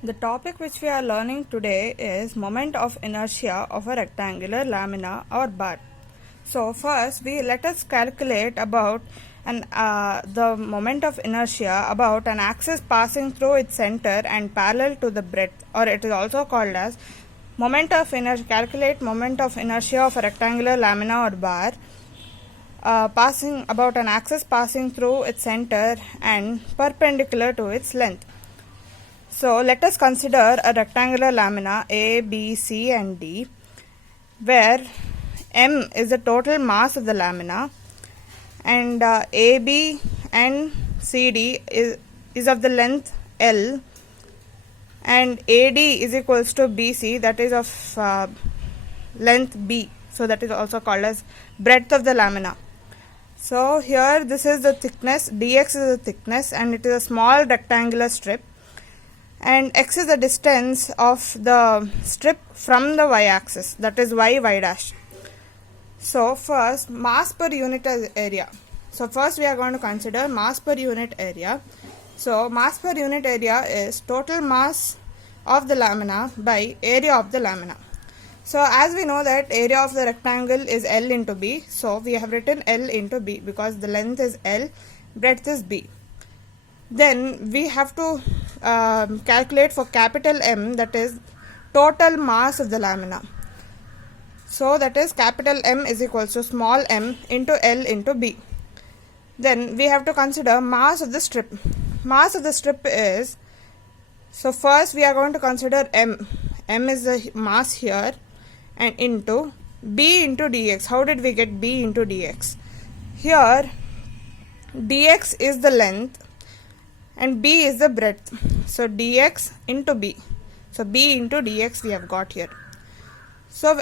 The topic which we are learning today is moment of inertia of a rectangular lamina or bar. So first let us calculate about the moment of inertia about an axis passing through its center and parallel to the breadth, or it is also called as moment of inertia. Calculate moment of inertia of a rectangular lamina or bar passing about an axis passing through its center and perpendicular to its length. So let us consider a rectangular lamina A, B, C and D, where M is the total mass of the lamina and AB and CD is of the length L, and AD is equals to BC, that is of length B, so that is also called as breadth of the lamina. So here this is the thickness, dx is the thickness, and it is a small rectangular strip, and x is the distance of the strip from the y-axis, that is y dash. So first, mass per unit area. So first we are going to consider mass per unit area. So mass per unit area is total mass of the lamina by area of the lamina. So as we know that area of the rectangle is L into B, so we have written L into B because the length is L, breadth is B. Then we have to calculate for capital M, that is total mass of the lamina. So that is capital M is equals to small m into L into B. Then we have to consider mass of the strip. Mass of the strip is, so first we are going to consider M. M is the mass here, and into B into dx. How did we get B into dx? Here dx is the length and B is the breadth. So dx into B. So B into dx we have got here. So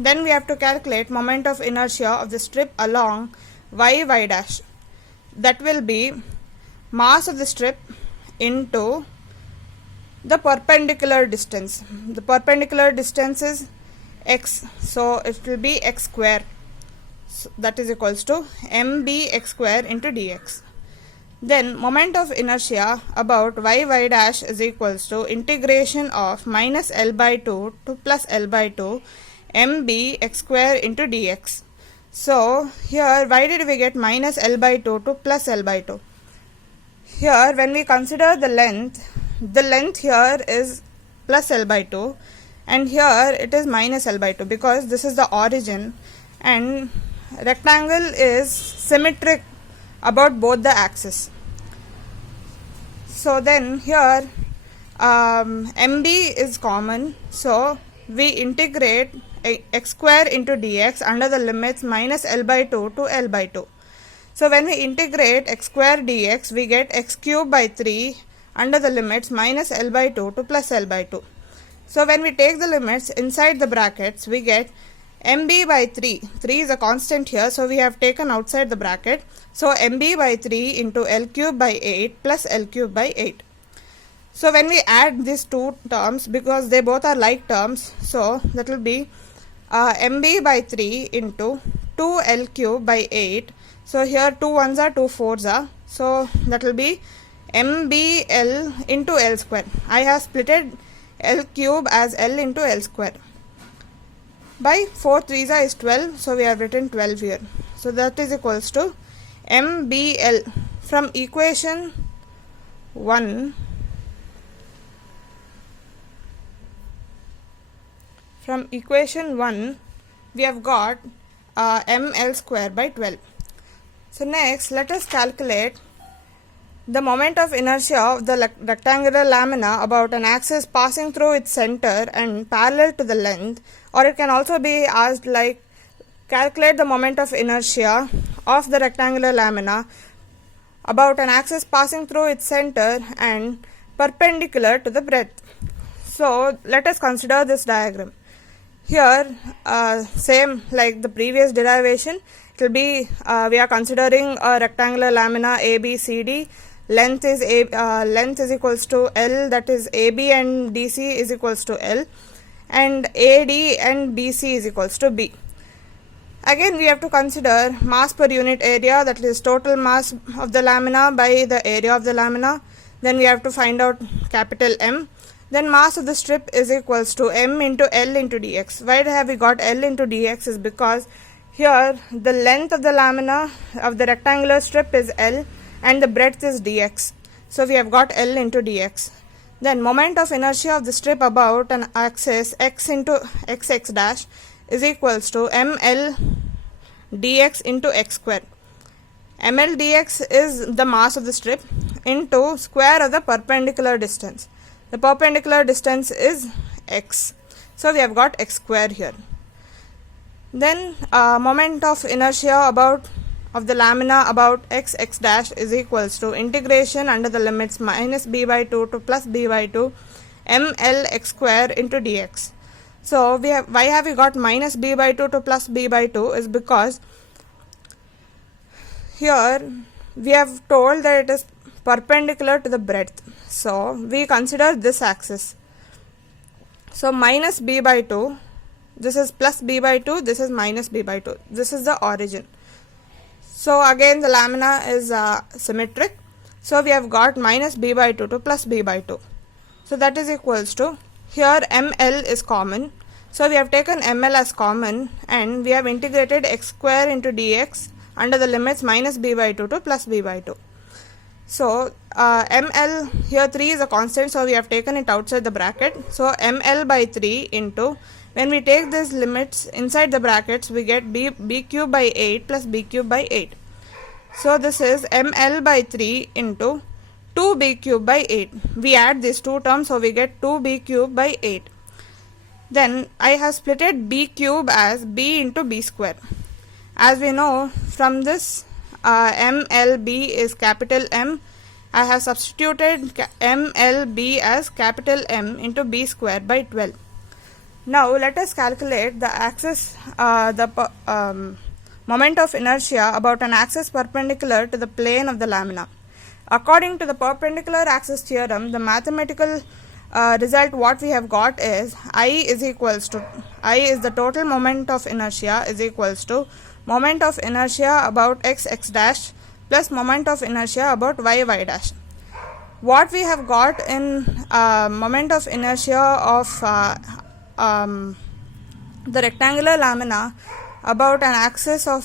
then we have to calculate moment of inertia of the strip along y dash. That will be mass of the strip into the perpendicular distance. The perpendicular distance is x, so it will be x square. So that is equals to mb x square into dx. Then moment of inertia about y dash is equals to integration of minus L by 2 to plus L by 2 mb x square into dx. So here why did we get minus L by 2 to plus L by 2? Here when we consider the length here is plus L by 2 and here it is minus L by 2 because this is the origin and rectangle is symmetric about both the axes. So then here mb is common, so we integrate x square into dx under the limits minus L by 2 to L by 2. So when we integrate x square dx, we get x cube by 3 under the limits minus L by 2 to plus L by 2. So when we take the limits inside the brackets, we get mb by 3. 3 is a constant here, so we have taken outside the bracket. So mb by 3 into L cube by 8 plus L cube by 8. So when we add these two terms, because they both are like terms, so that will be mb by 3 into 2L cube by 8. So here 2 ones are 2 4s are, so that will be mbl into L square. I have splitted L cube as L into L square. By 4 3s is 12, so we have written 12 here. So that is equals to mbl. From equation 1, we have got ml square by 12. So next let us calculate the moment of inertia of the rectangular lamina about an axis passing through its center and parallel to the length, or it can also be asked like calculate the moment of inertia of the rectangular lamina about an axis passing through its center and perpendicular to the breadth. So let us consider this diagram. Here same like the previous derivation, it will be we are considering a rectangular lamina ABCD. Length is equals to L, that is AB and DC is equals to L, and AD and BC is equals to B. Again we have to consider mass per unit area, that is total mass of the lamina by the area of the lamina. Then we have to find out capital M. Then mass of the strip is equals to M into L into dx. Why have we got L into dx is because here the length of the lamina of the rectangular strip is L and the breadth is dx. So we have got L into dx. Then moment of inertia of the strip about an axis x into xx dash is equals to ml dx into x square. ml dx is the mass of the strip into square of the perpendicular distance. The perpendicular distance is x. So we have got x square here. Then moment of inertia of the lamina about xx dash is equals to integration under the limits minus b by 2 to plus b by 2 ml x square into dx. So why have we got minus b by 2 to plus b by 2 is because here we have told that it is perpendicular to the breadth. So we consider this axis. So minus b by 2, this is plus b by 2, this is minus b by 2. This is the origin. So again the lamina is symmetric. So we have got minus b by 2 to plus b by 2. So that is equals to, here ml is common. So we have taken ml as common and we have integrated x square into dx under the limits minus b by 2 to plus b by 2. So ml, here 3 is a constant, so we have taken it outside the bracket. So ml by 3 into, when we take these limits inside the brackets, we get b cube by 8 plus b cube by 8. So this is ml by 3 into 2b cube by 8. We add these two terms, so we get 2b cube by 8. Then I have splitted b cube as b into b square. As we know from this, MLB is capital M. I have substituted MLB as capital M into b square by 12. Now let us calculate the axis, moment of inertia about an axis perpendicular to the plane of the lamina. According to the perpendicular axis theorem, the mathematical result what we have got is I is the total moment of inertia is equals to moment of inertia about xx dash plus moment of inertia about yy dash. What we have got in moment of inertia of the rectangular lamina about an axis of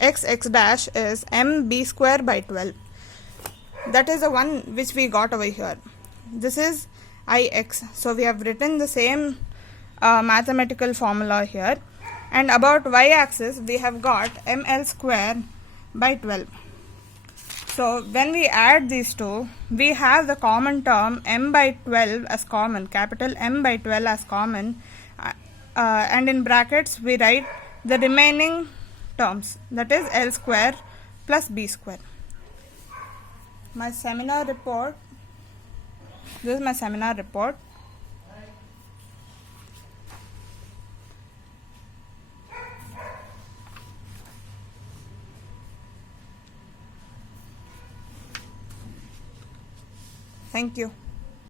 xx dash is mb square by 12. That is the one which we got over here. This is ix. So we have written the same mathematical formula here. And about y-axis we have got ml square by 12. So when we add these two, we have the common term m by 12 as common, capital M by 12 as common, and in brackets we write the remaining terms, that is L square plus B square. My seminar report, this is my seminar report. Thank you.